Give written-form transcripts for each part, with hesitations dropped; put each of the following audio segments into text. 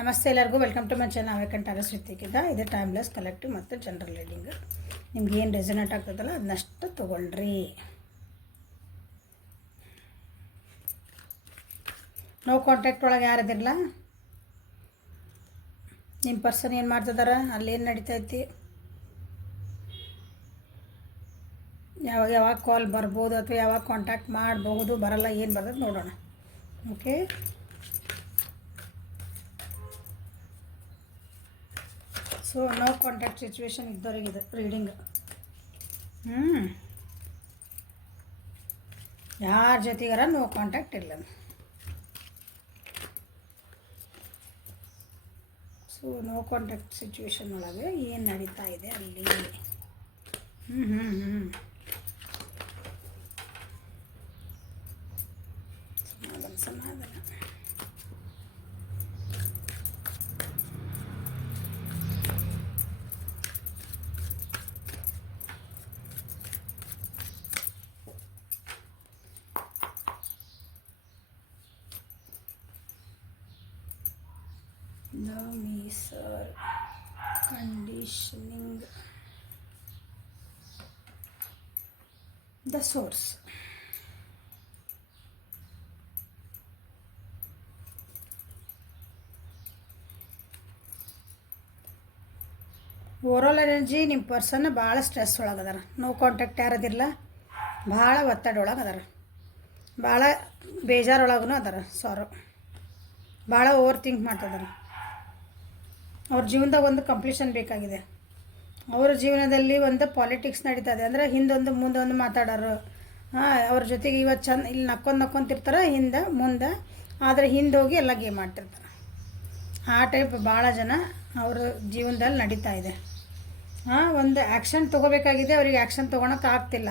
ನಮಸ್ತೆ ಎಲ್ಲರಿಗೂ welcome to my channel ವೇಕೆಂಟ್ ಆಗಸ್ ವಿತ್ತಿಕ್ಕಿದ್ದ ಇದು ಟೈಮ್ಲೆಸ್ ಕಲೆಕ್ಟಿವ್ ಮತ್ತು ಜನರಲ್ ರೀಡಿಂಗ್. ನಿಮ್ಗೆ ಏನು ರೆಸನೇಟ್ ಆಗ್ತದಲ್ಲ ಅದನ್ನಷ್ಟು ತೊಗೊಳ್ರಿ. ನೋ ಕಾಂಟ್ಯಾಕ್ಟ್ ಒಳಗೆ ಯಾರದಿರಲ್ಲ, ನಿಮ್ಮ ಪರ್ಸನ್ ಏನು ಮಾಡ್ತಿದಾರ, ಅಲ್ಲೇನು ನಡೀತೈತಿ, ಯಾವಾಗ ಕಾಲ್ ಬರ್ಬೋದು ಅಥವಾ ಯಾವಾಗ ಕಾಂಟ್ಯಾಕ್ಟ್ ಮಾಡಬಹುದು, ಬರಲ್ಲ, ಏನು ಬರ್ತದೆ ನೋಡೋಣ. Okay, so no contact situation ಇದ್ದವರಿಗಿದೆ ರೀಡಿಂಗ್. ಯಾರ ಜೊತೆಗಾರ ನೋ ಕಾಂಟ್ಯಾಕ್ಟ್ ಇಲ್ಲ. ಸೊ ನೋ ಕಾಂಟ್ಯಾಕ್ಟ್ ಸಿಚುವೇಶನ್ ಒಳಗೆ ಏನು ನಡೀತಾ ಇದೆ ಅಲ್ಲಿ. ಸಮಾಧಾನ. The Miser conditioning the source. Overall energy ನಿಮ್ಮ ಪರ್ಸನ್ ಭಾಳ ಸ್ಟ್ರೆಸ್ ಒಳಗದಾರ. ನೋ ಕಾಂಟ್ಯಾಕ್ಟ್ ಯಾರದಿರಲ್ಲ, ಭಾಳ ಒತ್ತಡ ಒಳಗೆ ಅದಾರ, ಭಾಳ ಬೇಜಾರೊಳಗೂ ಅದಾರ. ಭಾಳ ಓವರ್ ಥಿಂಕ್ ಮಾಡ್ತಿದಾರೆ. ಅವ್ರ ಜೀವನದಾಗ ಒಂದು ಕಂಪ್ಲೀಷನ್ ಬೇಕಾಗಿದೆ. ಅವರ ಜೀವನದಲ್ಲಿ ಒಂದು ಪಾಲಿಟಿಕ್ಸ್ ನಡೀತದೆ, ಅಂದರೆ ಹಿಂದೊಂದು ಮುಂದೊಂದು ಮಾತಾಡೋರು. ಅವ್ರ ಜೊತೆಗೆ ಇವತ್ತು ಚಂದ ಇಲ್ಲಿ ನಕ್ಕೊಂತಿರ್ತಾರೆ, ಮುಂದೆ ಆದರೆ ಹಿಂದೆ ಹೋಗಿ ಎಲ್ಲ ಗೇಮ್ ಆಡ್ತಿರ್ತಾರೆ. ಆ ಟೈಪ್ ಭಾಳ ಜನ ಅವ್ರ ಜೀವನದಲ್ಲಿ ನಡೀತಾ ಇದೆ. ಒಂದು ಆ್ಯಕ್ಷನ್ ತೊಗೋಬೇಕಾಗಿದೆ, ಅವ್ರಿಗೆ ಆ್ಯಕ್ಷನ್ ತೊಗೊಳಕ್ಕೆ ಆಗ್ತಿಲ್ಲ.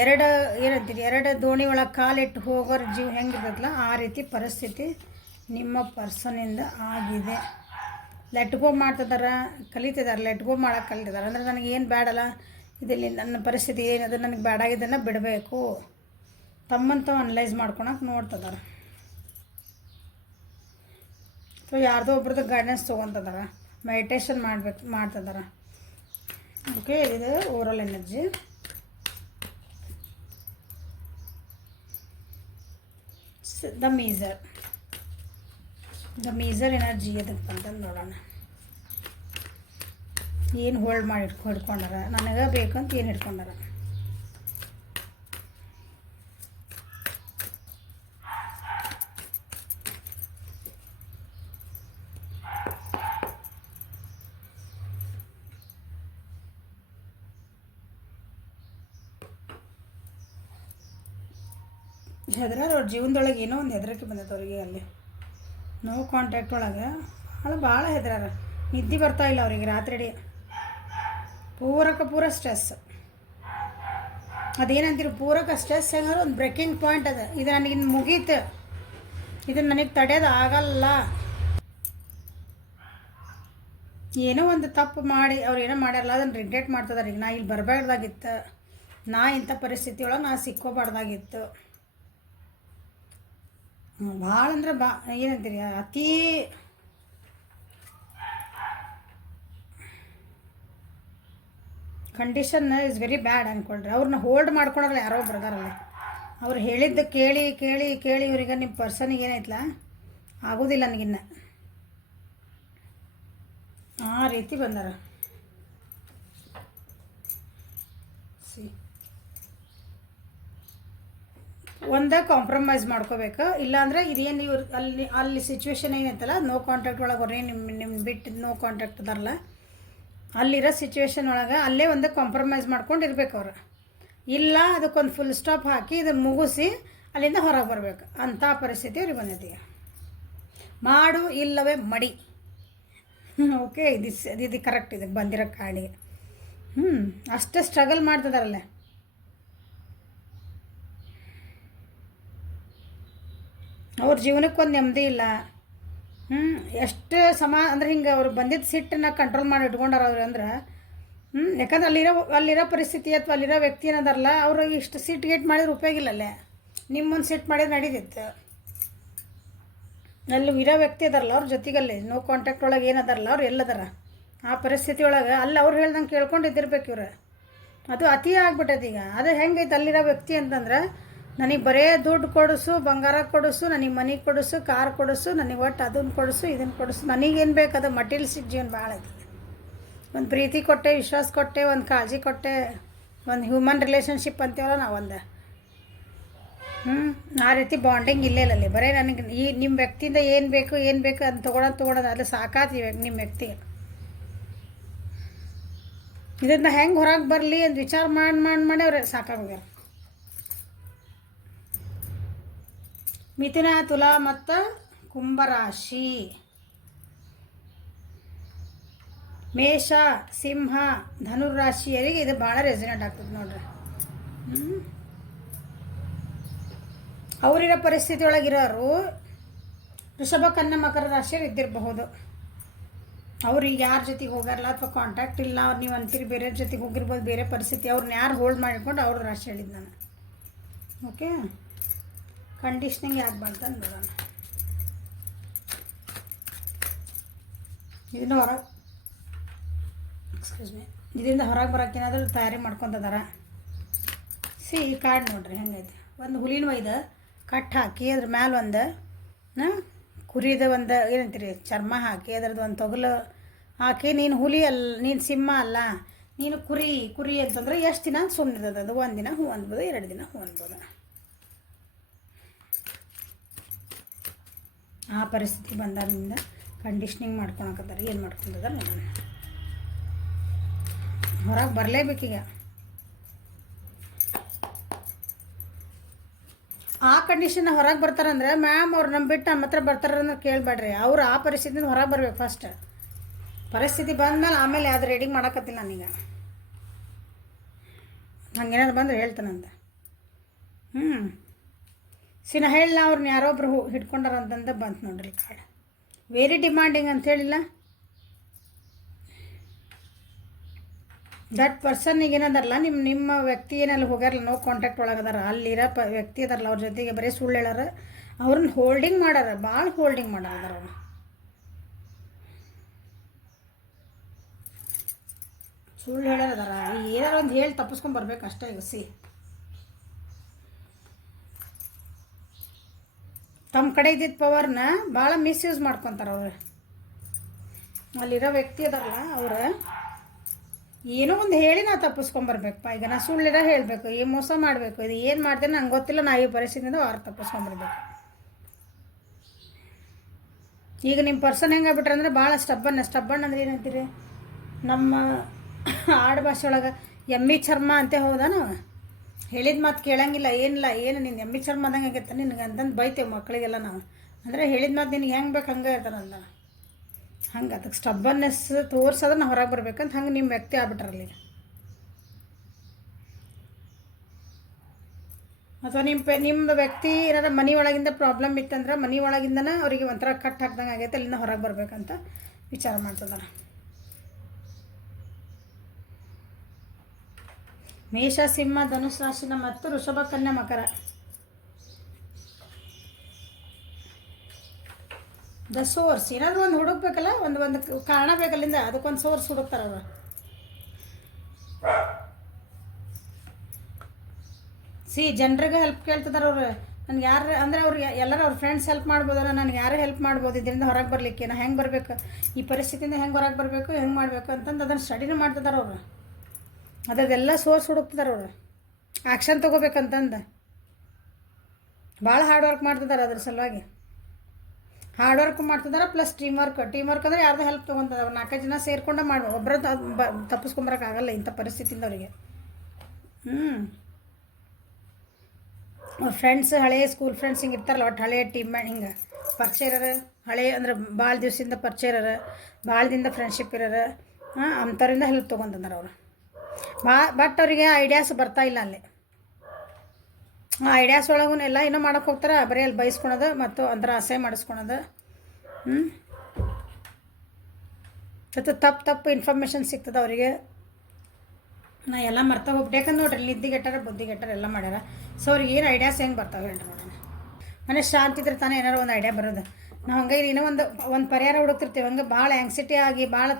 ಎರಡು ದೋಣಿ ಒಳಗೆ ಕಾಲಿಟ್ಟು ಹೋಗೋರು ಜೀವ ಹೆಂಗಿರ್ತದಲ್ಲ ಆ ರೀತಿ ಪರಿಸ್ಥಿತಿ ನಿಮ್ಮ ಪರ್ಸನಿಂದ ಆಗಿದೆ. ಲೆಟ್ ಗೋ ಮಾಡ್ತಿದ್ದಾರೆ, ಕಲಿತಿದ್ದಾರೆ. ಲೆಟ್ ಗೋ ಮಾಡೋಕೆ ಕಲಿತಿದ್ದಾರೆ. ಅಂದರೆ ನನಗೆ ಏನು ಬೇಡಲ್ಲ, ಇದರಲ್ಲಿ ನನ್ನ ಪರಿಸ್ಥಿತಿ ಏನದು, ನನಗೆ ಬೇಡಾಗಿದ್ದನ್ನು ಬಿಡಬೇಕು, ತಮ್ಮಂತ ಅನಲೈಸ್ ಮಾಡ್ಕೊಳಕ್ಕೆ ನೋಡ್ತಿದ್ದಾರೆ. ಸೊ ಯಾರ್ದೋ ಒಬ್ರದ್ದು ಗೈಡೆನ್ಸ್ ತೊಗೊತಿದ್ದಾರೆ, ಮೆಡಿಟೇಷನ್ ಮಾಡ್ತಿದ್ದಾರೆ. ಓಕೆ, ಇದು overall energy. The measure energy ಎದಕ್ಕೆ ಅಂತಂದು ನೋಡೋಣ. ಏನು ಹೋಲ್ಡ್ ಮಾಡಿ ಹಿಡ್ಕೊಂಡಾರ, ನನಗೆ ಬೇಕಂತ ಏನು ಹಿಡ್ಕೊಂಡಾರ. ಹೆದರಾರ ಅವ್ರ ಜೀವನದೊಳಗೆ ಏನೋ ಒಂದು ಹೆದರಿಕೆ ಬಂದೈತೆ ಅವರಿಗೆ. ಅಲ್ಲಿ ನೋ ಕಾಂಟ್ಯಾಕ್ಟ್ ಒಳಗೆ ಭಾಳ ಹೆದರಾರ. ನಿದ್ದೆ ಬರ್ತಾ ಇಲ್ಲ ಅವರಿಗೆ ರಾತ್ರಿ ಪೂರ ಸ್ಟ್ರೆಸ್. ಅದೇನಂತೀರಿ ಪೂರಕ ಸ್ಟ್ರೆಸ್ ಹೆಂಗಾರ ಒಂದು ಬ್ರೇಕಿಂಗ್ ಪಾಯಿಂಟ್ ಅದ. ಇದು ನನಗಿನ್ನು ಮುಗೀತು, ಇದನ್ನು ನನಗೆ ತಡೆಯೋದು ಆಗಲ್ಲ. ಏನೋ ಒಂದು ತಪ್ಪು ಮಾಡಿ ಅವ್ರು ಏನೋ ಮಾಡ್ಯಾರಲ್ಲ, ಅದನ್ನು ರಿಗ್ರೆಟ್ ಮಾಡ್ತಿದ್ದಾರೆ. ಈಗ ನಾ ಇಲ್ಲಿ ಬರಬಾರ್ದಾಗಿತ್ತು, ನಾ ಇಂಥ ಪರಿಸ್ಥಿತಿ ಒಳಗೆ ನಾ ಸಿಕ್ಕೋಬಾರ್ದಾಗಿತ್ತು. ಭಾಳ ಅಂದ್ರೆ ಏನಂತೀರಿ ಅತಿ ಕಂಡೀಷನ್ ಇಸ್ ವೆರಿ ಬ್ಯಾಡ್ ಅಂದ್ಕೊಳ್ರಿ. ಅವ್ರನ್ನ ಹೋಲ್ಡ್ ಮಾಡ್ಕೊಳಲ್ಲ ಯಾರೋ ಬರ್ದಾರಲ್ಲ, ಅವ್ರು ಹೇಳಿದ್ದು ಕೇಳಿ ಕೇಳಿ ಕೇಳಿ ಇವ್ರಿಗೆ ನಿಮ್ಮ ಪರ್ಸನಿಗೆ ಏನೈತಲ್ಲ ಆಗೋದಿಲ್ಲ ನನಗಿನ್ನ ಆ ರೀತಿ ಬಂದಾರ. ಒಂದೇ ಕಾಂಪ್ರಮೈಸ್ ಮಾಡ್ಕೋಬೇಕು. ಇಲ್ಲಾಂದರೆ ಇದೇನು ಇವ್ರು ಅಲ್ಲಿ ಸಿಚುವೇಶನ್ ಏನೈತಲ್ಲ, ನೋ ಕಾಂಟ್ಯಾಕ್ಟ್ ಒಳಗೆ ಅವ್ರೇ ನಿಮ್ಮ ಬಿಟ್ಟು ನೋ ಕಾಂಟ್ಯಾಕ್ಟ್ ಅದಾರಲ್ಲ, ಅಲ್ಲಿರೋ ಸಿಚುವೇಶನ್ ಒಳಗೆ ಅಲ್ಲೇ ಒಂದು ಕಾಂಪ್ರಮೈಸ್ ಮಾಡ್ಕೊಂಡು ಇರ್ಬೇಕು ಅವ್ರು. ಇಲ್ಲ ಅದಕ್ಕೊಂದು ಫುಲ್ ಸ್ಟಾಪ್ ಹಾಕಿ ಇದನ್ನು ಮುಗಿಸಿ ಅಲ್ಲಿಂದ ಹೊರಗೆ ಬರಬೇಕು ಅಂಥ ಪರಿಸ್ಥಿತಿ ಅವ್ರಿಗೆ ಬಂದೈತಿ. ಮಾಡು ಇಲ್ಲವೇ ಮಡಿ. ಓಕೆ, ಇದು ಕರೆಕ್ಟ್. ಇದಕ್ಕೆ ಬಂದಿರೋ ಕಾಡಿಗೆ ಅಷ್ಟೇ ಸ್ಟ್ರಗಲ್ ಮಾಡ್ತಿದಾರಲ್ಲ. ಅವ್ರ ಜೀವನಕ್ಕೊಂದು ನೆಮ್ಮದಿ ಇಲ್ಲ. ಎಷ್ಟು ಅಂದರೆ ಹಿಂಗೆ ಅವ್ರು ಬಂದಿದ್ದ ಸಿಟ್ಟನ್ನು ಕಂಟ್ರೋಲ್ ಮಾಡಿ ಇಟ್ಕೊಂಡಾರ ಅವ್ರು. ಅಂದ್ರೆ ಯಾಕಂದ್ರೆ ಅಲ್ಲಿರೋ ಪರಿಸ್ಥಿತಿ ಅಥವಾ ಅಲ್ಲಿರೋ ವ್ಯಕ್ತಿ ಏನದಾರಲ್ಲ, ಅವರು ಇಷ್ಟು ಸಿಟ್ಟು ಗೇಟ್ ಮಾಡಿದ್ರೆ ಉಪಯೋಗ ಇಲ್ಲಲ್ಲೇ. ನಿಮ್ಮೊಂದು ಸಿಟ್ಟು ಮಾಡಿದ್ರೆ ನಡೀತಿತ್ತು. ಅಲ್ಲಿ ಇರೋ ವ್ಯಕ್ತಿ ಅದಾರಲ್ಲ ಅವ್ರ ಜೊತೆಗಲ್ಲಿ ನೋ ಕಾಂಟ್ಯಾಕ್ಟ್ ಒಳಗೆ ಏನದಾರಲ್ಲ ಅವ್ರು ಎಲ್ಲದಾರ ಆ ಪರಿಸ್ಥಿತಿ ಒಳಗೆ ಅಲ್ಲಿ ಅವ್ರು ಹೇಳ್ದಂಗೆ ಕೇಳ್ಕೊಂಡಿದ್ದಿರ್ಬೇಕು ಇವ್ರು. ಅದು ಅತಿ ಆಗ್ಬಿಟ್ಟೈತೆ ಈಗ. ಅದು ಹೆಂಗೈತೆ ಅಲ್ಲಿರೋ ವ್ಯಕ್ತಿ ಅಂತಂದ್ರೆ ನನಗೆ ಬರೇ ದುಡ್ಡು ಕೊಡಿಸು, ಬಂಗಾರ ಕೊಡಿಸು, ನನಗೆ ಮನೆ ಕೊಡಿಸು, ಕಾರ್ ಕೊಡಿಸು, ನನಗೆ ಒಟ್ಟು ಅದನ್ನು ಕೊಡಿಸು, ಇದನ್ನು ಕೊಡಿಸು, ನನಗೇನು ಬೇಕು ಅದು ಮಟೀರಿಯಲ್ಸಿಕ್ ಜೀವನ ಭಾಳ ಐತೆ. ಒಂದು ಪ್ರೀತಿ ಕೊಟ್ಟೆ, ವಿಶ್ವಾಸ ಕೊಟ್ಟೆ, ಒಂದು ಕಾಳಜಿ ಕೊಟ್ಟೆ, ಒಂದು ಹ್ಯೂಮನ್ ರಿಲೇಷನ್ಶಿಪ್ ಅಂತೀವಲ್ಲ ನಾವು ಒಂದು ಆ ರೀತಿ ಬಾಂಡಿಂಗ್ ಇಲ್ಲೇ ಅಲ್ಲಿ. ಬರೀ ನನಗೆ ಈ ನಿಮ್ಮ ವ್ಯಕ್ತಿಯಿಂದ ಏನು ಬೇಕು ಅದು ತೊಗೊಳೋದು ಅಲ್ಲಿ ಸಾಕಾತು ಇವಾಗ ನಿಮ್ಮ ವ್ಯಕ್ತಿಗೆ. ಇದರಿಂದ ಹೆಂಗೆ ಹೊರಗೆ ಬರಲಿ ಅಂತ ವಿಚಾರ ಮಾಡಿ ಅವ್ರು ಸಾಕಾಗೋಗ್ಯಾರ. ಮಿಥುನ, ತುಲಾ ಮತ್ತು ಕುಂಭರಾಶಿ, ಮೇಷ, ಸಿಂಹ, ಧನುರಾಶಿಯರಿಗೆ ಇದು ಭಾಳ ರೆಸಿನೆಂಟ್ ಆಗ್ತದೆ ನೋಡ್ರಿ. ಅವರಿರೋ ಪರಿಸ್ಥಿತಿ ಒಳಗಿರೋರು ವೃಷಭ, ಕನ್ಯಾ, ಮಕರ ರಾಶಿಯರು ಇದ್ದಿರಬಹುದು. ಅವ್ರಿಗೆ ಯಾರ ಜೊತೆಗೆ ಹೋಗಾರಲ್ಲ ಅಥವಾ ಕಾಂಟ್ಯಾಕ್ಟ್ ಇಲ್ಲ, ಅವ್ರು ನೀವು ಅಂತೀರಿ ಬೇರೆಯವ್ರ ಜೊತೆಗೆ ಹೋಗಿರ್ಬೋದು, ಬೇರೆ ಪರಿಸ್ಥಿತಿ ಅವ್ರನ್ನ ಯಾರು ಹೋಲ್ಡ್ ಮಾಡಿಕೊಂಡು ಅವ್ರ ರಾಶಿ ಹೇಳಿದ್ದು ನಾನು. ಓಕೆ, ಕಂಡೀಷ್ನಿಂಗ್ ಆಗ್ಬಾರ್ದು ಅಂತ ನೋಡೋಣ. ಇದನ್ನು ಇದರಿಂದ ಹೊರಗೆ ಬರೋಕ್ಕೇನಾದರೂ ತಯಾರಿ ಮಾಡ್ಕೊತದಾರ. ಈ ಕಾರ್ಡ್ ನೋಡ್ರಿ ಹೆಂಗೈತಿ. ಒಂದು ಹುಲಿನ ಒಯ್ದು ಕಟ್ ಹಾಕಿ ಅದ್ರ ಮ್ಯಾಲೆ ಒಂದು ಕುರಿದ ಒಂದು ಏನಂತೀರಿ ಚರ್ಮ ಹಾಕಿ ಅದ್ರದ್ದು ಒಂದು ತೊಗಲು ಹಾಕಿ, ನೀನು ಹುಲಿ ಅಲ್ಲ, ನೀನು ಸಿಂಹ ಅಲ್ಲ, ನೀನು ಕುರಿ ಅಂತಂದ್ರೆ ಎಷ್ಟು ದಿನ ಸುಮ್ಮನಿರ್ತದೆ ಅದು. ಒಂದು ದಿನ ಹೂ ಅನ್ಬೋದು, 2 ದಿನ ಹೂ ಅನ್ಬೋದು. ಆ ಪರಿಸ್ಥಿತಿ ಬಂದಾಗಿಂದ ಕಂಡೀಷ್ನಿಂಗ್ ಮಾಡ್ಕೊಳಕತ್ತಾರೆ. ಏನು ಮಾಡ್ಕೊಂಡದ ನೋಡೋಣ. ಹೊರಗೆ ಬರಲೇಬೇಕೀಗ. ಆ ಕಂಡೀಷನ್ ಹೊರಗೆ ಬರ್ತಾರಂದ್ರೆ ಮ್ಯಾಮ್ ಅವ್ರು ನಮ್ಮ ಬಿಟ್ಟು ನಮ್ಮ ಹತ್ರ ಬರ್ತಾರಂದ್ರೆ ಕೇಳಬೇಡ್ರಿ. ಅವ್ರು ಆ ಪರಿಸ್ಥಿತಿಯಿಂದ ಹೊರಗೆ ಬರ್ಬೇಕು. ಫಸ್ಟ್ ಪರಿಸ್ಥಿತಿ ಬಂದಮೇಲೆ ಆಮೇಲೆ ಅದು ರೆಡಿ ಮಾಡೋಕತ್ತಿಲ್ಲ ನಾನೀಗ. ಹಂಗೇನಾದ್ರು ಬಂದ್ರೆ ಹೇಳ್ತಾನಂತ. ನಾ ಹೇಳಿಲ್ಲ ಅವ್ರನ್ನ ಯಾರೊಬ್ರು ಹಿಡ್ಕೊಂಡಾರಂತಂದ ಬಂತು ನೋಡ್ರಿ ಕಾರ್ಡ್. ವೆರಿ ಡಿಮಾಂಡಿಂಗ್ ಅಂತ ಹೇಳಿಲ್ಲ. ದಟ್ ಪರ್ಸನ್ನಿಗೆ ಏನದಾರಲ್ಲ, ನಿಮ್ಮ ವ್ಯಕ್ತಿ ಏನಲ್ಲಿ ಹೋಗ್ಯಾರಲ್ಲ, ನೋ ಕಾಂಟ್ಯಾಕ್ಟ್ ಒಳಗದಾರ, ಅಲ್ಲಿರೋ ವ್ಯಕ್ತಿ ಅದಾರಲ್ಲ ಅವ್ರ ಜೊತೆಗೆ ಬರೀ ಸುಳ್ಳು ಹೇಳಾರ, ಅವ್ರನ್ನ ಹೋಲ್ಡಿಂಗ್ ಮಾಡಾರ, ಭಾಳ ಹೋಲ್ಡಿಂಗ್ ಮಾಡಾರ. ಅವ್ರು ಸುಳ್ಳು ಹೇಳಾರದಾರ. ಏನಾರು ಒಂದು ಹೇಳಿ ತಪ್ಪಿಸ್ಕೊಂಡು ಬರ್ಬೇಕು ಅಷ್ಟೇ. ಈಗ ತಮ್ಮ ಕಡೆ ಇದ್ದಿದ್ದ ಪವರ್ನ ಭಾಳ ಮಿಸ್ಯೂಸ್ ಮಾಡ್ಕೊತಾರೆ ಅವ್ರು. ಅಲ್ಲಿರೋ ವ್ಯಕ್ತಿ ಅದಾರಲ್ಲ ಅವ್ರು ಏನೋ ಒಂದು ಹೇಳಿ ನಾವು ತಪ್ಪಿಸ್ಕೊಂಬರ್ಬೇಕಪ್ಪ. ಈಗ ನಾ ಸುಳ್ಳಿರ ಹೇಳಬೇಕು, ಏನು ಮೋಸ ಮಾಡಬೇಕು, ಇದು ಏನು ಮಾಡಿದೆ ನಂಗೆ ಗೊತ್ತಿಲ್ಲ, ನಾ ಈ ಪರಿಸ್ಥಿತಿಯಿಂದ ಅವ್ರು ತಪ್ಪಿಸ್ಕೊಂಬರ್ಬೇಕು. ಈಗ ನಿಮ್ಮ ಪರ್ಸನ್ ಹೆಂಗೆ ಆಗ್ಬಿಟ್ರೆ ಅಂದರೆ ಭಾಳ ಸ್ಟಬ್ಬಣ್ಣ ಅಂದ್ರೆ ಏನಂತೀರಿ ನಮ್ಮ ಆಡುಭಾಷೆ ಒಳಗೆ, ಎಮ್ಮಿ ಚರ್ಮ ಅಂತೆ. ಹೌದಾ, ನಾವು ಹೇಳಿದ ಮಾತು ಕೇಳಂಗಿಲ್ಲ, ಏನಿಲ್ಲ, ಏನು ನಿನ್ನ ಎಮ್ಮಿ ಚರ್ಮ ಅಂದಂಗೆ ಆಗೈತೆ ನಿನಗೆ ಅಂತಂದು ಬೈತೇವೆ ಮಕ್ಕಳಿಗೆಲ್ಲ ನಾವು. ಅಂದರೆ ಹೇಳಿದ ಮಾತು ನಿನಗೆ ಹೆಂಗೆ ಬೇಕು ಹಂಗೆ ಇರ್ತಾರಂತ. ಹಂಗೆ ಅದಕ್ಕೆ ಸ್ಟಬ್ಬನ್ನೆಸ್ ತೋರ್ಸೋದ್ರೆ ನಾವು ಹೊರಗೆ ಬರ್ಬೇಕಂತ ಹಂಗೆ ನಿಮ್ಮ ವ್ಯಕ್ತಿ ಆಗ್ಬಿಟ್ರಲ್ಲಿ. ಅಥವಾ ನಿಮ್ಮ ವ್ಯಕ್ತಿ ಏನಾರ ಮನೆ ಒಳಗಿಂದ ಪ್ರಾಬ್ಲಮ್ ಇತ್ತಂದ್ರೆ ಮನೆ ಒಳಗಿಂದನೇ ಅವರಿಗೆ ಒಂಥರ ಕಟ್ ಹಾಕ್ದಂಗೆ ಆಗೈತೆ, ಅಲ್ಲಿಂದ ಹೊರಗೆ ಬರ್ಬೇಕಂತ ವಿಚಾರ ಮಾಡ್ತಿದ್ದಾರೆ. ಮೇಷ, ಸಿಂಹ, ಧನುಸ್ ರಾಶಿನ ಮತ್ತು ವೃಷಭ, ಕನ್ಯಾ, ಮಕರ. ದ ಸೋರ್ಸ್ ಏನಾದರೂ ಒಂದು ಹುಡುಕ್ಬೇಕಲ್ಲ, ಒಂದು ಕಾರಣ ಬೇಕಲ್ಲಿಂದ, ಅದಕ್ಕೊಂದು ಸೋರ್ಸ್ ಹುಡುಕ್ತಾರೆ ಅವರು. ಜನರಿಗೆ ಹೆಲ್ಪ್ ಕೇಳ್ತಿದ್ದಾರೆ ಅವ್ರು. ನನಗೆ ಯಾರು ಅಂದರೆ ಅವ್ರು ಎಲ್ಲರೂ ಅವ್ರ ಫ್ರೆಂಡ್ಸ್ ಹೆಲ್ಪ್ ಮಾಡ್ಬೋದಲ್ಲ, ನನಗೆ ಯಾರು ಹೆಲ್ಪ್ ಮಾಡ್ಬೋದು ಇದರಿಂದ ಹೊರಗೆ ಬರಲಿಕ್ಕೆ, ನಾ ಹೆಂಗೆ ಬರಬೇಕು, ಈ ಪರಿಸ್ಥಿತಿಯಿಂದ ಹೆಂಗೆ ಹೊರಗೆ ಬರಬೇಕು, ಹೆಂಗೆ ಮಾಡಬೇಕು ಅಂತಂದು ಅದನ್ನು ಸ್ಟಡಿನೂ ಮಾಡ್ತಿದ್ದಾರೆ ಅವರು. ಅದರದೆಲ್ಲ ಸೋರ್ಸ್ ಹುಡುಕ್ತಿದ್ದಾರೆ ಅವರು, ಆ್ಯಕ್ಷನ್ ತೊಗೋಬೇಕಂತಂದು ಭಾಳ ಹಾರ್ಡ್ ವರ್ಕ್ ಮಾಡ್ತಿದ್ದಾರೆ. ಅದ್ರ ಸಲುವಾಗಿ ಹಾರ್ಡ್ ವರ್ಕ್ ಮಾಡ್ತಿದ್ದಾರೆ, ಪ್ಲಸ್ ಟೀಮ್ ವರ್ಕ್ ಅಂದರೆ ಯಾರ್ದು ಹೆಲ್ಪ್ ತೊಗೊತಾರೆ. ಅವ್ರು 4 ಜನ ಸೇರ್ಕೊಂಡು ಮಾಡ್ಬೋದು, ಒಬ್ಬರು ತಪ್ಪಿಸ್ಕೊಂಬರೋಕ್ಕಾಗಲ್ಲ ಇಂಥ ಪರಿಸ್ಥಿತಿಯಿಂದ ಅವರಿಗೆ. ಅವ್ರ ಫ್ರೆಂಡ್ಸ್, ಹಳೆಯ ಸ್ಕೂಲ್ ಫ್ರೆಂಡ್ಸ್ ಹಿಂಗೆ ಇರ್ತಾರಲ್ಲ, ಒಟ್ಟು ಹಳೆಯ ಟೀಮ್ ಹಿಂಗೆ ಪರಿಚಯ ಇರೋರು, ಹಳೆಯ ಅಂದ್ರೆ ಭಾಳ ದಿವಸದಿಂದ ಪರಿಚಯ ಇರೋರು, ಭಾಳ ದಿನದ ಫ್ರೆಂಡ್ಶಿಪ್ ಇರೋರು, ಅಂಥವ್ರಿಂದ ಹೆಲ್ಪ್ ತೊಗೊತಾರೆ ಅವರು. ಬಟ್ ಅವರಿಗೆ ಐಡಿಯಾಸ್ ಬರ್ತಾ ಇಲ್ಲ ಅಲ್ಲಿ. ಆ ಐಡಿಯಾಸ್ ಒಳಗೂ ಎಲ್ಲ ಏನೋ ಮಾಡೋಕೆ ಹೋಗ್ತಾರೆ, ಬರೀ ಅಲ್ಲಿ ಬಯಸ್ಕೊಳೋದು ಮತ್ತು ಒಂಥರ ಅಸಹ್ಯ ಮಾಡಿಸ್ಕೊಳೋದು. ಮತ್ತು ತಪ್ಪು ಇನ್ಫಾರ್ಮೇಷನ್ ಸಿಗ್ತದೆ ಅವರಿಗೆ. ನಾ ಎಲ್ಲ ಮರ್ತಾ ಹೋಗ್ಬಿಟ್ಟು, ಯಾಕಂದ್ರೆ ನೋಡ್ರಿ ನಿದ್ದಿಗೆಟ್ಟಾರ ಬುದ್ಧಿಗೆಟ್ಟಾರ ಎಲ್ಲ ಮಾಡ್ಯಾರ. ಸೊ ಅವ್ರಿಗೆ ಏನು ಐಡಿಯಾಸ್ ಹೆಂಗೆ ಬರ್ತಾವೆ ಹೇಳ್ರಿ ನೋಡೋಣ. ಮನೆ ಶಾಂತಿ ಇದ್ರೆ ತಾನೇ ಏನಾರು ಒಂದು ಐಡಿಯಾ ಬರೋದು. ನಾವು ಹಂಗೆ ಇನ್ನೂ ಒಂದು ಪರಿಹಾರ ಹುಡುಕ್ತಿರ್ತೀವಿ, ಹಂಗೆ ಭಾಳ ಆ್ಯಂಗ್ಸಿಟಿ ಆಗಿ ಭಾಳ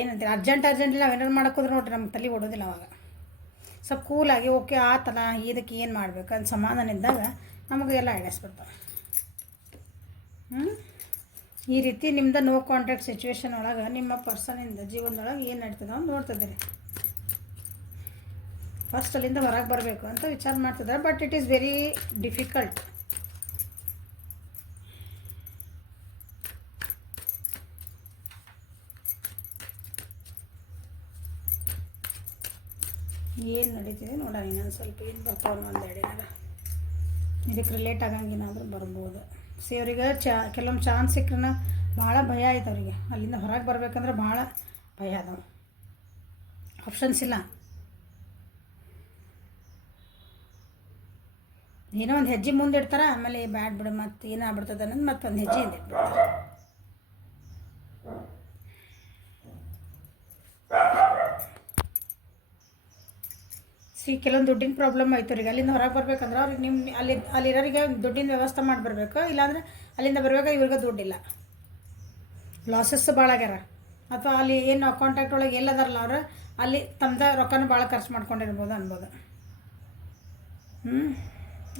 ಏನಂತೀವಿ ಅರ್ಜೆಂಟ್ಲಿ ನಾವು ಏನಾರು ಮಾಡೋಕ್ಕೋದ್ರೆ ನೋಡ್ರಿ ನಮ್ಮ ತಲೆ ಓಡೋದಿಲ್ಲ ಅವಾಗ. ಸ್ವಲ್ಪ ಕೂಲಾಗಿ ಓಕೆ ಆತಲ್ಲ ಇದಕ್ಕೆ ಏನು ಮಾಡ್ಬೇಕು ಅಂತ ಸಮಾಧಾನ ಇದ್ದಾಗ ನಮಗೆ ಎಲ್ಲ ಐಡಿಯಾಸ್ ಬರ್ತಾವೆ. ಈ ರೀತಿ ನಿಮ್ದು ನೋ ಕಾಂಟ್ಯಾಕ್ಟ್ ಸಿಚುವೇಶನ್ ಒಳಗೆ ನಿಮ್ಮ ಪರ್ಸನಿಂದ ಜೀವನದೊಳಗೆ ಏನು ನಡೀತದೆ ಅಂತ ನೋಡ್ತಿದ್ದೀರಿ. ಫಸ್ಟ್ ಅಲ್ಲಿಂದ ಹೊರಗೆ ಬರಬೇಕು ಅಂತ ವಿಚಾರ ಮಾಡ್ತಿದ್ದಾರೆ, but it is very difficult. ಏನು ನಡೀತಿದೆ ನೋಡೋಣ, ಇನ್ನೊಂದು ಸ್ವಲ್ಪ ಏನು ಬರ್ತಾವೆ ಒಂದು ಏನಾರ ಇದಕ್ಕೆ ರಿಲೇಟ್ ಆಗಂಗೇನಾದರೂ ಬರ್ಬೋದು. ಅವ್ರಿಗೆ ಕೆಲವೊಂದು ಚಾನ್ಸ್ ಸಿಕ್ಕರೆ ಭಾಳ ಭಯ ಆಯ್ತು ಅವರಿಗೆ. ಅಲ್ಲಿಂದ ಹೊರಗೆ ಬರ್ಬೇಕಂದ್ರೆ ಭಾಳ ಭಯ ಅದಾವೆ, ಆಪ್ಷನ್ಸ್ ಇಲ್ಲ. ಏನೋ ಒಂದು ಹೆಜ್ಜೆ ಮುಂದೆ ಇಡ್ತಾರೆ, ಆಮೇಲೆ ಬ್ಯಾಡ್ ಬಿಡು ಮತ್ತೆ ಏನಾಗ್ಬಿಡ್ತದೆ ಅನ್ನೋದು ಮತ್ತೊಂದು ಹೆಜ್ಜೆ ಹಿಂದೆ ಇಟ್ಬಿಡ್ತಾರೆ. ಕೆಲವೊಂದು ದುಡ್ಡಿನ ಪ್ರಾಬ್ಲಮ್ ಆಯ್ತು ಅವ್ರಿಗೆ. ಅಲ್ಲಿಂದ ಹೊರಗೆ ಬರ್ಬೇಕಂದ್ರೆ ಅವ್ರಿಗೆ ಅಲ್ಲಿರೋರಿಗೆ ದುಡ್ಡಿನ ವ್ಯವಸ್ಥೆ ಮಾಡಿ ಬರಬೇಕು, ಇಲ್ಲಾಂದರೆ ಅಲ್ಲಿಂದ ಬರ್ಬೇಕು ಇವ್ರಿಗೆ ದುಡ್ಡಿಲ್ಲ, ಲಾಸಸ್ ಭಾಳ ಆಗ್ಯಾರ. ಅಥವಾ ಅಲ್ಲಿ ಏನು ಕಾಂಟ್ಯಾಕ್ಟ್ ಒಳಗೆ ಎಲ್ಲದಾರಲ್ಲ ಅವ್ರು ಅಲ್ಲಿ ತಮ್ಮದ ರೊಕ್ಕನ ಭಾಳ ಖರ್ಚು ಮಾಡ್ಕೊಂಡಿರ್ಬೋದು ಅನ್ಬೋದು.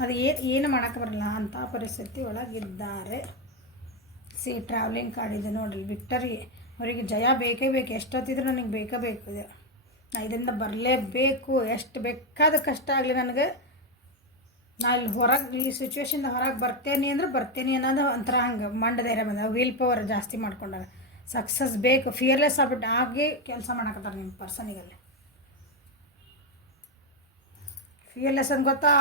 ಅದು ಏನು ಮಾಡೋಕ್ಕೆ ಬರಲ್ಲ ಅಂಥ ಪರಿಸ್ಥಿತಿ ಒಳಗಿದ್ದಾರೆ. ಟ್ರಾವೆಲಿಂಗ್ ಕಾರ್ಡ್ ಇದೆ ನೋಡ್ರಿ, ವಿಕ್ಟರಿ. ಅವರಿಗೆ ಜಯ ಬೇಕೇ ಬೇಕು, ಎಷ್ಟೊತ್ತಿದ್ರು ನನಗೆ ಬೇಕೇ ಬೇಕು, ಇದು ನಾ ಇದರಿಂದ ಬರಲೇಬೇಕು, ಎಷ್ಟು ಬೇಕಾದ ಕಷ್ಟ ಆಗಲಿ ನನಗೆ, ನಾ ಇಲ್ಲಿ ಹೊರಗೆ ಈ ಸಿಚುವೇಶನ್ದ ಹೊರಗೆ ಬರ್ತೇನೆ ಅಂದ್ರೆ ಬರ್ತೇನೆ ಅನ್ನೋದು ಒಂಥರ ಹಂಗೆ ಮಂಡ ಧೈರ್ಯ ಬಂದ, ವೀಲ್ ಪವರ್ ಜಾಸ್ತಿ ಮಾಡ್ಕೊಂಡಾರ. ಸಕ್ಸಸ್ ಬೇಕು, ಫಿಯರ್ಲೆಸ್ ಆಗ್ಬಿಟ್ಟು ಆಗಿ ಕೆಲಸ ಮಾಡಕತ್ತಾರೆ ನಿಮ್ಮ ಪರ್ಸನಿಗಲ್ಲಿ. ಫಿಯರ್ಲೆಸ್ ಅಂತ ಗೊತ್ತಾ,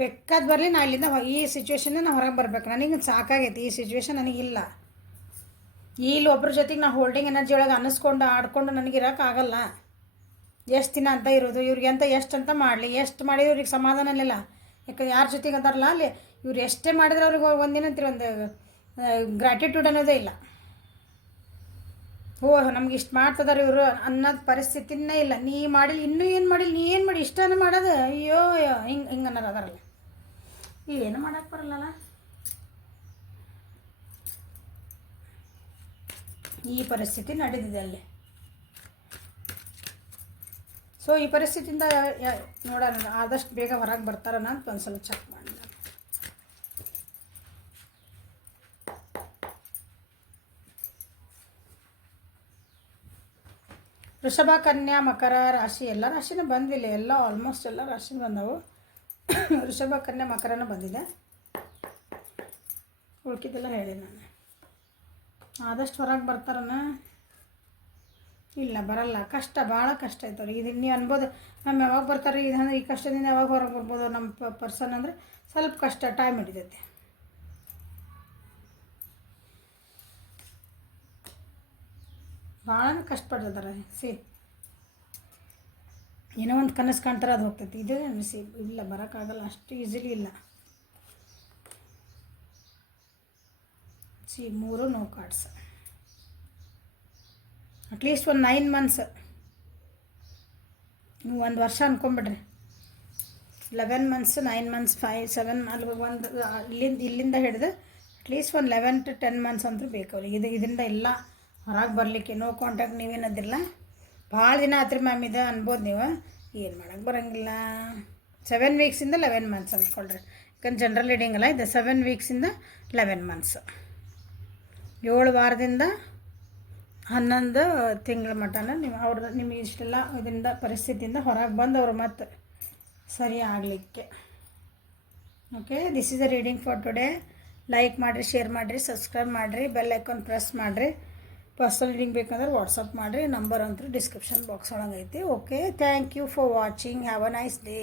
ಬೇಕಾದ ಬರಲಿ, ನಾ ಇಲ್ಲಿಂದ ಈ ಸಿಚುವೇಶನ್ ನಾ ಹೊರಗೆ ಬರ್ಬೇಕು, ನನಗೆ ಸಾಕಾಗೈತಿ ಈ ಸಿಚುವೇಶನ್ ನನಗಿಲ್ಲ. ಇಲ್ಲಿ ಒಬ್ಬರ ಜೊತೆಗೆ ನಾ ಹೋಲ್ಡಿಂಗ್ ಎನರ್ಜಿ ಒಳಗೆ ಅನ್ನಿಸ್ಕೊಂಡು ಆಡ್ಕೊಂಡು ನನಗಿರೋಕ್ಕಾಗಲ್ಲ. ಎಷ್ಟು ದಿನ ಅಂತ ಇರೋದು ಇವ್ರಿಗೆ ಅಂತ ಎಷ್ಟು ಅಂತ ಮಾಡಲಿ, ಎಷ್ಟು ಮಾಡಿದ್ರೆ ಇವ್ರಿಗೆ ಸಮಾಧಾನ ಇಲ್ಲ. ಯಾಕೆ ಯಾರ ಜೊತೆಗೆ ಅದಾರಲ್ಲ ಅಲ್ಲಿ ಇವ್ರು ಎಷ್ಟೇ ಮಾಡಿದ್ರೆ ಅವ್ರಿಗೆ ಒಂದಿನಂತೀರಿ ಒಂದು ಗ್ರ್ಯಾಟಿಟ್ಯೂಡ್ ಅನ್ನೋದೇ ಇಲ್ಲ. ನಮ್ಗೆ ಇಷ್ಟು ಮಾಡ್ತದಾರೆ ಇವರು ಅನ್ನೋದು ಪರಿಸ್ಥಿತಿನೇ ಇಲ್ಲ. ನೀ ಮಾಡಿಲ್ಲ, ಇನ್ನೂ ಏನು ಮಾಡಿಲ್ಲ, ನೀ ಏನು ಮಾಡಿ ಇಷ್ಟನ್ನು ಮಾಡೋದು, ಅಯ್ಯೋ ಹಿಂಗೆ ಅನ್ನೋರು ಅದಾರಲ್ಲ, ಏನು ಮಾಡೋಕ್ಕೆ ಬರಲ್ಲಲ್ಲ. ಈ ಪರಿಸ್ಥಿತಿ ನಡೆದಿದೆ ಅಲ್ಲಿ. ಸೊ ಈ ಪರಿಸ್ಥಿತಿಯಿಂದ ನೋಡೋಣ ಆದಷ್ಟು ಬೇಗ ಹೊರಗೆ ಬರ್ತಾರನ ಅಂತ ಒಂದು ಸಲ ಚೆಕ್ ಮಾಡಿ. ವೃಷಭ, ಕನ್ಯಾ, ಮಕರ ರಾಶಿ ಎಲ್ಲ ರಾಶಿನೂ ಬಂದಿಲ್ಲ, ಎಲ್ಲ ಆಲ್ಮೋಸ್ಟ್ ಎಲ್ಲ ರಾಶಿನೂ ಬಂದವು. ವೃಷಭ, ಕನ್ಯಾ, ಮಕರನೂ ಬಂದಿದೆ, ಉಳ್ಕಿದ್ದೆಲ್ಲ ಹೇಳಿ ನಾನು. ಆದಷ್ಟು ಹೊರಗೆ ಬರ್ತಾರನ? ಇಲ್ಲ, ಬರಲ್ಲ, ಕಷ್ಟ, ಭಾಳ ಕಷ್ಟ ಆಯ್ತವ್ರಿಗೆ. ಇದು ನೀವು ಅನ್ಬೋದು ನಮ್ಮ ಯಾವಾಗ ಬರ್ತಾರೆ ಇದಂದ್ರೆ ಈ ಕಷ್ಟದಿಂದ ಯಾವಾಗ ಹೊರಗೆ ಬರ್ಬೋದು ನಮ್ಮ ಪರ್ಸನ್ ಅಂದರೆ ಸ್ವಲ್ಪ ಕಷ್ಟ, ಟೈಮ್ ಹಿಡಿತೈತೆ. ಭಾಳ ಕಷ್ಟಪಡ್ತಿದ್ದಾರೆ. ಏನೋ ಒಂದು ಕನಸು ಕಾಣ್ತಾರೆ, ಅದು ಹೋಗ್ತೈತಿ. ಇದೇ ಇಲ್ಲ, ಬರೋಕ್ಕಾಗಲ್ಲ, ಅಷ್ಟು ಈಸಿಲಿ ಇಲ್ಲ. ಮೂರು ನೋ ಕಾರ್ಡ್ಸ್. ಅಟ್ಲೀಸ್ಟ್ ಒಂದು 9 months, ನೀವು 1 ವರ್ಷ ಅಂದ್ಕೊಂಬಿಡ್ರಿ. 11 months, 9 months, 5, 7 ಅಲ್ಲಿ ಒಂದು ಇಲ್ಲಿಂದ ಹಿಡಿದು ಅಟ್ಲೀಸ್ಟ್ ಒಂದು 11 to 10 months ಅಂತೂ ಬೇಕು ಅವ್ರಿಗೆ. ಇದರಿಂದ ಎಲ್ಲ ಹೊರಗೆ ಬರಲಿಕ್ಕೆ. ನೋ ಕಾಂಟ್ಯಾಕ್ಟ್ ನೀವೇನದಿಲ್ಲ, ಭಾಳ ದಿನ ಆತ್ರಿ ಮ್ಯಾಮ್ ಇದು ಅನ್ಬೋದು ನೀವು. ಏನು ಮಾಡೋಕ್ಕೆ ಬರೋಂಗಿಲ್ಲ. 7 weeksಯಿಂದ 11 months ಅಂದ್ಕೊಳ್ರಿ. ಯಾಕಂದ್ರೆ ಜನರಲ್ ರೀಡಿಂಗ್ ಅಲ್ಲ ಇದು. 7 weeksಯಿಂದ 11 months, 7 ವಾರದಿಂದ 11 ತಿಂಗಳ ಮಟ್ಟನ ನೀವು ನಿಮಗೆ ಇಷ್ಟೆಲ್ಲ ಇದರಿಂದ ಪರಿಸ್ಥಿತಿಯಿಂದ ಹೊರಗೆ ಬಂದು ಅವರು ಮತ್ತೆ ಸರಿ ಆಗಲಿಕ್ಕೆ. Okay, this is a reading for today. Like ಮಾಡಿರಿ, ಶೇರ್ ಮಾಡಿರಿ, ಸಬ್ಸ್ಕ್ರೈಬ್ ಮಾಡಿರಿ, ಬೆಲ್ ಐಕಾನ್ ಪ್ರೆಸ್ ಮಾಡಿರಿ. ಪರ್ಸನಲ್ ರೀಡಿಂಗ್ ಬೇಕಂದ್ರೆ ವಾಟ್ಸಪ್ ಮಾಡಿರಿ. ನಂಬರ್ ಅಂತೂ ಡಿಸ್ಕ್ರಿಪ್ಷನ್ ಬಾಕ್ಸ್ ಒಳಗೆ ಐತಿ. Okay, thank you for watching. Have a nice day.